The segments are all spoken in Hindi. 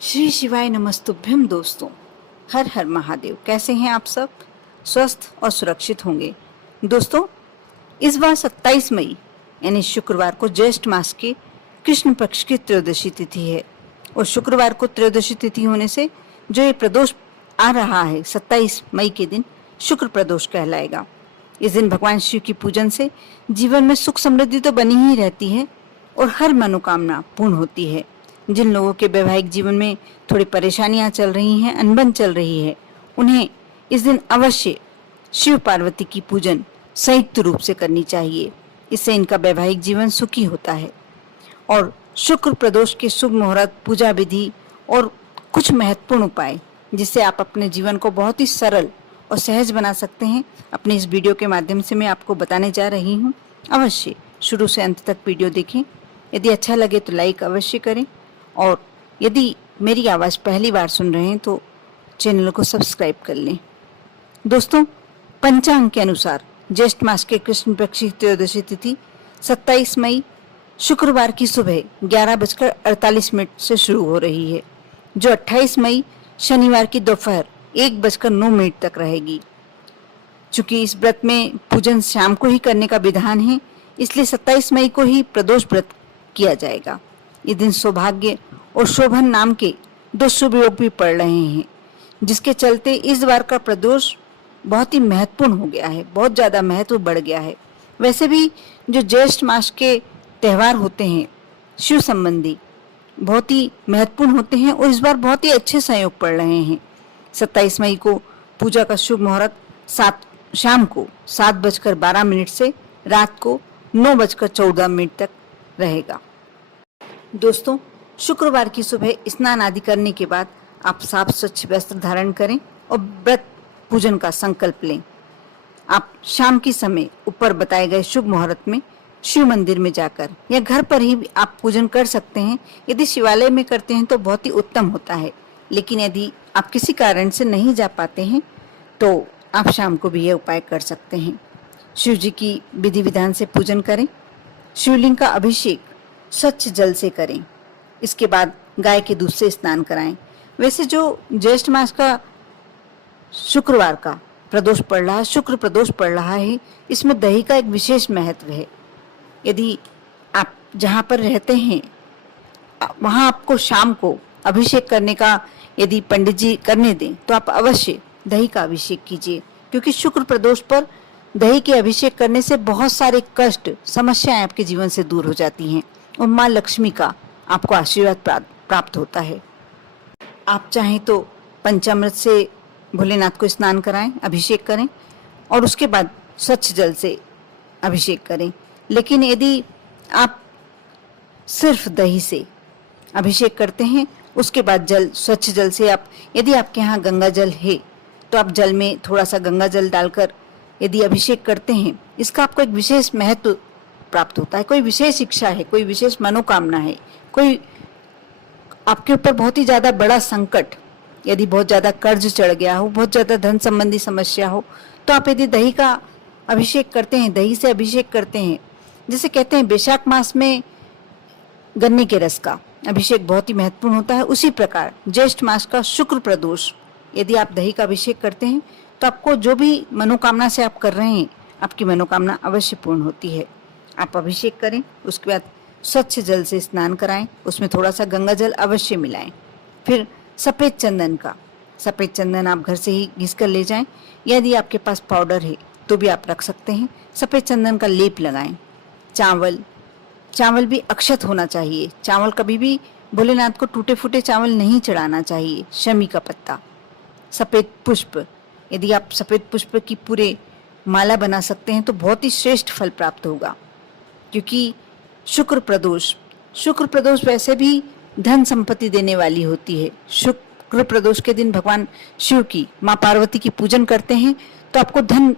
श्री शिवाय नमस्तुभ्यम। दोस्तों, हर हर महादेव। कैसे हैं आप सब? स्वस्थ और सुरक्षित होंगे। दोस्तों, इस बार 27 मई यानी शुक्रवार को ज्येष्ठ मास के कृष्ण पक्ष की त्रयोदशी तिथि है और शुक्रवार को त्रयोदशी तिथि होने से जो ये प्रदोष आ रहा है 27 मई के दिन शुक्र प्रदोष कहलाएगा। इस दिन भगवान शिव की पूजन से जीवन में सुख समृद्धि तो बनी ही रहती है और हर मनोकामना पूर्ण होती है। जिन लोगों के वैवाहिक जीवन में थोड़ी परेशानियां चल रही हैं, अनबन चल रही है, उन्हें इस दिन अवश्य शिव पार्वती की पूजन संयुक्त रूप से करनी चाहिए। इससे इनका वैवाहिक जीवन सुखी होता है। और शुक्र प्रदोष के शुभ मुहूर्त, पूजा विधि और कुछ महत्वपूर्ण उपाय जिससे आप अपने जीवन को बहुत ही सरल और सहज बना सकते हैं, अपने इस वीडियो के माध्यम से मैं आपको बताने जा रही हूँ। अवश्य शुरू से अंत तक वीडियो देखें। यदि अच्छा लगे तो लाइक अवश्य करें और यदि मेरी आवाज़ पहली बार सुन रहे हैं तो चैनल को सब्सक्राइब कर लें। दोस्तों, पंचांग के अनुसार ज्येष्ठ मास के कृष्ण पक्ष की त्रयोदशी तिथि 27 मई शुक्रवार की सुबह 11:48 से शुरू हो रही है, जो 28 मई शनिवार की दोपहर 1:09 तक रहेगी। चूंकि इस व्रत में पूजन शाम को ही करने का विधान है, इसलिए 27 मई को ही प्रदोष व्रत किया जाएगा। इस दिन सौभाग्य और शोभन नाम के दो शुभ योग भी पड़ रहे हैं, जिसके चलते इस बार का प्रदोष बहुत ही महत्वपूर्ण हो गया है, बहुत ज़्यादा महत्व बढ़ गया है। वैसे भी जो ज्येष्ठ मास के त्यौहार होते हैं शिव संबंधी, बहुत ही महत्वपूर्ण होते हैं और इस बार बहुत ही अच्छे संयोग पड़ रहे हैं। 27 मई को पूजा का शुभ मुहूर्त शाम को 7:12 से रात को 9:14 तक रहेगा। दोस्तों, शुक्रवार की सुबह स्नान आदि करने के बाद आप साफ स्वच्छ वस्त्र धारण करें और व्रत पूजन का संकल्प लें। आप शाम के समय ऊपर बताए गए शुभ मुहूर्त में शिव मंदिर में जाकर या घर पर ही आप पूजन कर सकते हैं। यदि शिवालय में करते हैं तो बहुत ही उत्तम होता है, लेकिन यदि आप किसी कारण से नहीं जा पाते हैं तो आप शाम को भी यह उपाय कर सकते हैं। शिव जी की विधि विधान से पूजन करें। शिवलिंग का अभिषेक स्वच्छ जल से करें। इसके बाद गाय के दूध से स्नान कराएं। वैसे जो ज्येष्ठ मास का शुक्रवार का प्रदोष पड़ रहा है, शुक्र प्रदोष पड़ रहा है, इसमें दही का एक विशेष महत्व है। यदि आप जहाँ पर रहते हैं वहाँ आपको शाम को अभिषेक करने का यदि पंडित जी करने दें तो आप अवश्य दही का अभिषेक कीजिए, क्योंकि शुक्र प्रदोष पर दही के अभिषेक करने से बहुत सारे कष्ट, समस्याएं आपके जीवन से दूर हो जाती हैं और माँ लक्ष्मी का आपको आशीर्वाद प्राप्त होता है। आप चाहें तो पंचामृत से भोलेनाथ को स्नान कराएं, अभिषेक करें और उसके बाद स्वच्छ जल से अभिषेक करें। लेकिन यदि आप सिर्फ दही से अभिषेक करते हैं, उसके बाद जल, स्वच्छ जल से आप, यदि आपके यहाँ गंगा जल है तो आप जल में थोड़ा सा गंगा जल डालकर यदि अभिषेक करते हैं, इसका आपको एक विशेष महत्व प्राप्त होता है। कोई विशेष इच्छा है, कोई विशेष मनोकामना है, कोई आपके ऊपर बहुत ही ज्यादा बड़ा संकट, यदि बहुत ज्यादा कर्ज चढ़ गया हो, बहुत ज्यादा धन संबंधी समस्या हो, तो आप यदि दही का अभिषेक करते हैं, दही से अभिषेक करते हैं, जैसे कहते हैं वैशाख मास में गन्ने के रस का अभिषेक बहुत ही महत्वपूर्ण होता है, उसी प्रकार ज्येष्ठ मास का शुक्र प्रदोष यदि आप दही का अभिषेक करते हैं तो आपको जो भी मनोकामना से आप कर रहे हैं, आपकी मनोकामना अवश्य पूर्ण होती है। आप अभिषेक करें, उसके बाद स्वच्छ जल से स्नान कराएं, उसमें थोड़ा सा गंगा जल अवश्य मिलाएं। फिर सफ़ेद चंदन आप घर से ही घिस कर ले जाएं। यदि आपके पास पाउडर है तो भी आप रख सकते हैं। सफ़ेद चंदन का लेप लगाएं। चावल भी अक्षत होना चाहिए। चावल कभी भी भोलेनाथ को टूटे फूटे चावल नहीं चढ़ाना चाहिए। शमी का पत्ता, सफ़ेद पुष्प, यदि आप सफ़ेद पुष्प की पूरे माला बना सकते हैं तो बहुत ही श्रेष्ठ फल प्राप्त होगा, क्योंकि शुक्र प्रदोष वैसे भी धन संपत्ति देने वाली होती है। शुक्र प्रदोष के दिन भगवान शिव की, माँ पार्वती की पूजन करते हैं तो आपको धन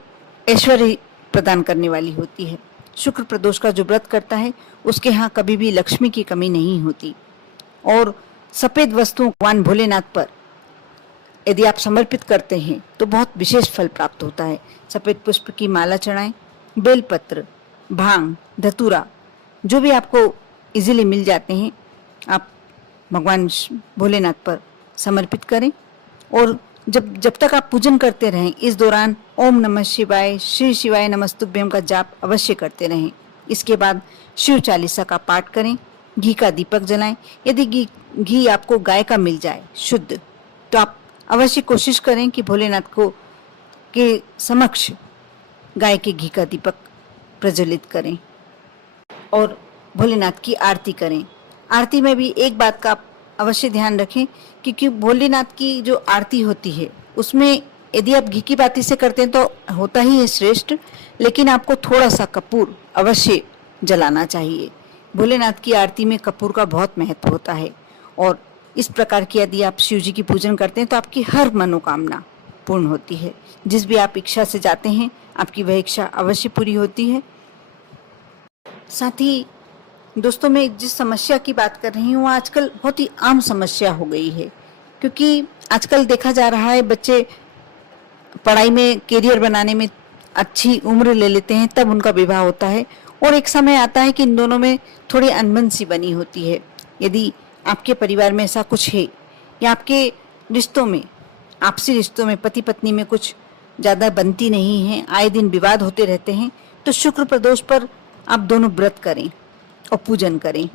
ऐश्वर्य प्रदान करने वाली होती है। शुक्र प्रदोष का जो व्रत करता है उसके यहाँ कभी भी लक्ष्मी की कमी नहीं होती। और सफ़ेद वस्तुओं भगवान भोलेनाथ पर यदि आप समर्पित करते हैं तो बहुत विशेष फल प्राप्त होता है। सफ़ेद पुष्प की माला चढ़ाएं। बेलपत्र, भांग, धतूरा जो भी आपको इजीली मिल जाते हैं आप भगवान भोलेनाथ पर समर्पित करें। और जब तक आप पूजन करते रहें, इस दौरान ओम नमः शिवाय, श्री शिवाय नमस्तुभ्यम का जाप अवश्य करते रहें। इसके बाद शिव चालीसा का पाठ करें, घी का दीपक जलाएं। यदि घी आपको गाय का मिल जाए शुद्ध, तो आप अवश्य कोशिश करें कि भोलेनाथ को के समक्ष गाय के घी का दीपक प्रज्वलित करें और भोलेनाथ की आरती करें। आरती में भी एक बात का आप अवश्य ध्यान रखें, क्योंकि भोलेनाथ की जो आरती होती है उसमें यदि आप घी की बाती से करते हैं तो होता ही है श्रेष्ठ, लेकिन आपको थोड़ा सा कपूर अवश्य जलाना चाहिए। भोलेनाथ की आरती में कपूर का बहुत महत्व होता है और इस प्रकार की यदि आप शिव जी की पूजन करते हैं तो आपकी हर मनोकामना पूर्ण होती है। जिस भी आप इच्छा से जाते हैं आपकी वह इच्छा अवश्य पूरी होती है। साथ ही दोस्तों, मैं जिस समस्या की बात कर रही हूँ आजकल बहुत ही आम समस्या हो गई है, क्योंकि आजकल देखा जा रहा है बच्चे पढ़ाई में कैरियर बनाने में अच्छी उम्र ले लेते हैं, तब उनका विवाह होता है और एक समय आता है कि इन दोनों में थोड़ी अनबन सी बनी होती है। यदि आपके परिवार में ऐसा कुछ है या आपके रिश्तों में, आपसी रिश्तों में पति पत्नी में कुछ ज़्यादा बनती नहीं है, आए दिन विवाद होते रहते हैं, तो शुक्र प्रदोष पर आप दोनों व्रत करें और पूजन करें।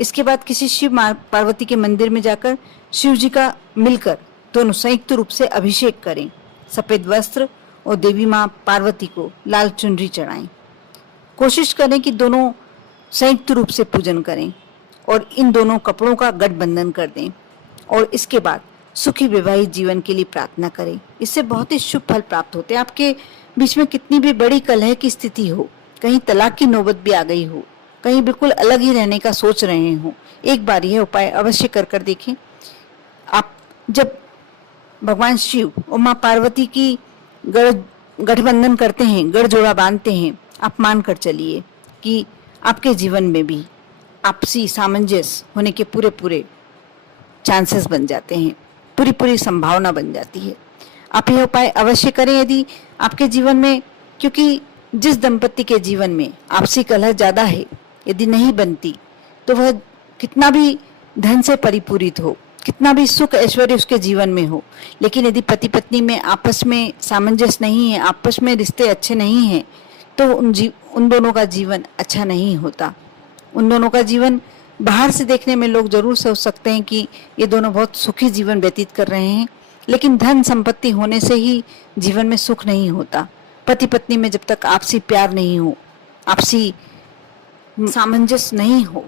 इसके बाद किसी शिव पार्वती के मंदिर में जाकर शिव जी का मिलकर दोनों संयुक्त रूप से अभिषेक करें। सफेद वस्त्र और देवी माँ पार्वती को लाल चुनरी चढ़ाएं। कोशिश करें कि दोनों संयुक्त रूप से पूजन करें और इन दोनों कपड़ों का गठबंधन कर दें और इसके बाद सुखी वैवाहिक जीवन के लिए प्रार्थना करें। इससे बहुत ही शुभ फल प्राप्त होते हैं। आपके बीच में कितनी भी बड़ी कलह की स्थिति हो, कहीं तलाक की नौबत भी आ गई हो, कहीं बिल्कुल अलग ही रहने का सोच रहे हो, एक बार यह उपाय अवश्य कर देखें। आप जब भगवान शिव और माँ पार्वती की गठबंधन करते हैं, गढ़ जोड़ा बांधते हैं, आप मान कर चलिए कि आपके जीवन में भी आपसी सामंजस्य होने के पूरे चांसेस बन जाते हैं, पूरी संभावना बन जाती है। आप यह उपाय अवश्य करें यदि आपके जीवन में, क्योंकि जिस दंपति के जीवन में आपसी कलह ज्यादा है, यदि नहीं बनती तो वह कितना भी धन से परिपूरित हो, कितना भी सुख ऐश्वर्य उसके जीवन में हो, लेकिन यदि पति पत्नी में आपस में सामंजस्य नहीं है, आपस में रिश्ते अच्छे नहीं हैं, तो उन दोनों का जीवन अच्छा नहीं होता। उन दोनों का जीवन बाहर से देखने में लोग जरूर सोच सकते हैं कि ये दोनों बहुत सुखी जीवन व्यतीत कर रहे हैं, लेकिन धन संपत्ति होने से ही जीवन में सुख नहीं होता। पति पत्नी में जब तक आपसी प्यार नहीं हो, आपसी सामंजस्य नहीं हो,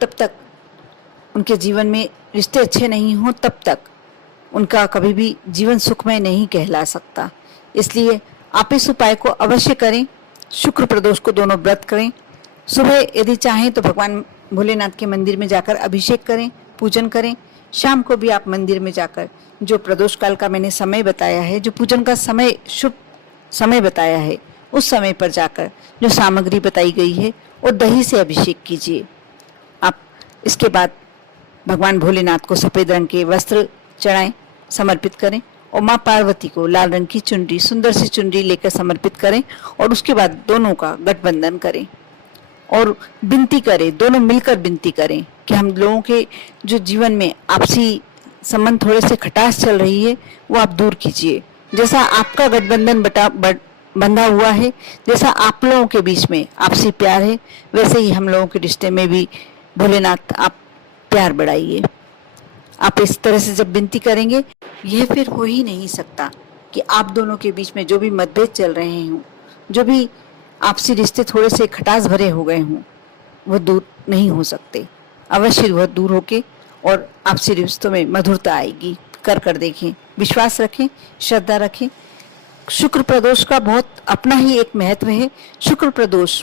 तब तक उनके जीवन में रिश्ते अच्छे नहीं हो, तब तक उनका कभी भी जीवन सुखमय नहीं कहला सकता। इसलिए आप इस उपाय को अवश्य करें। शुक्र प्रदोष को दोनों व्रत करें। सुबह यदि चाहें तो भगवान भोलेनाथ के मंदिर में जाकर अभिषेक करें, पूजन करें। शाम को भी आप मंदिर में जाकर जो प्रदोष काल का मैंने समय बताया है, जो पूजन का समय, शुभ समय बताया है, उस समय पर जाकर जो सामग्री बताई गई है और दही से अभिषेक कीजिए। आप इसके बाद भगवान भोलेनाथ को सफेद रंग के वस्त्र चढ़ाएं, समर्पित करें और माँ पार्वती को लाल रंग की चुनरी, सुंदर सी चुनरी लेकर समर्पित करें और उसके बाद दोनों का गठबंधन करें और विनती करें, दोनों मिलकर विनती करें कि हम लोगों के जो जीवन में आपसी संबंध थोड़े से खटास चल रही है वो आप दूर कीजिए। जैसा आपका गठबंधन बंधा हुआ है, जैसा आप लोगों के बीच में आपसी प्यार है, वैसे ही हम लोगों के रिश्ते में भी भोलेनाथ आप प्यार बढ़ाइए। आप इस तरह से जब विनती करेंगे, यह फिर हो ही नहीं सकता कि आप दोनों के बीच में जो भी मतभेद चल रहे हों, जो भी आपसी रिश्ते थोड़े से खटास भरे हो गए हों, वह दूर नहीं हो सकते। अवश्य वह दूर होके और आपसी रिश्तों में मधुरता आएगी। कर देखें, विश्वास रखें, श्रद्धा रखें। शुक्र प्रदोष का बहुत अपना ही एक महत्व है। शुक्र प्रदोष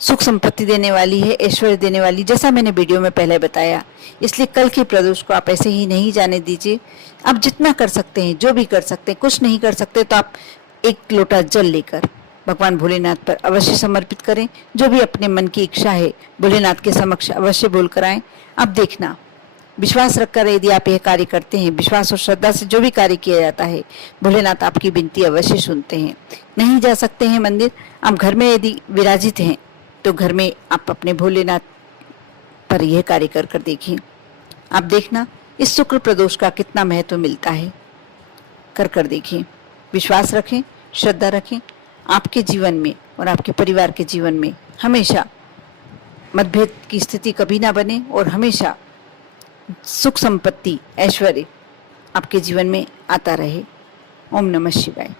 सुख संपत्ति देने वाली है, ऐश्वर्य देने वाली, जैसा मैंने वीडियो में पहले बताया। इसलिए कल के प्रदोष को आप ऐसे ही नहीं जाने दीजिए। आप जितना कर सकते हैं, जो भी कर सकते हैं, कुछ नहीं कर सकते तो आप एक लोटा जल लेकर भगवान भोलेनाथ पर अवश्य समर्पित करें। जो भी अपने मन की इच्छा है भोलेनाथ के समक्ष अवश्य बोलकर आएं। अब देखना, विश्वास रखकर यदि आप यह कार्य करते हैं, विश्वास और श्रद्धा से जो भी कार्य किया जाता है, भोलेनाथ आपकी विनती अवश्य सुनते हैं। नहीं जा सकते हैं मंदिर, आप घर में यदि विराजित हैं तो घर में आप अपने भोलेनाथ पर यह कार्य कर देखें। आप देखना इस शुक्र प्रदोष का कितना महत्व मिलता है। कर देखिए, विश्वास रखें, श्रद्धा रखें। आपके जीवन में और आपके परिवार के जीवन में हमेशा मतभेद की स्थिति कभी ना बने और हमेशा सुख संपत्ति ऐश्वर्य आपके जीवन में आता रहे। ओम नमः शिवाय।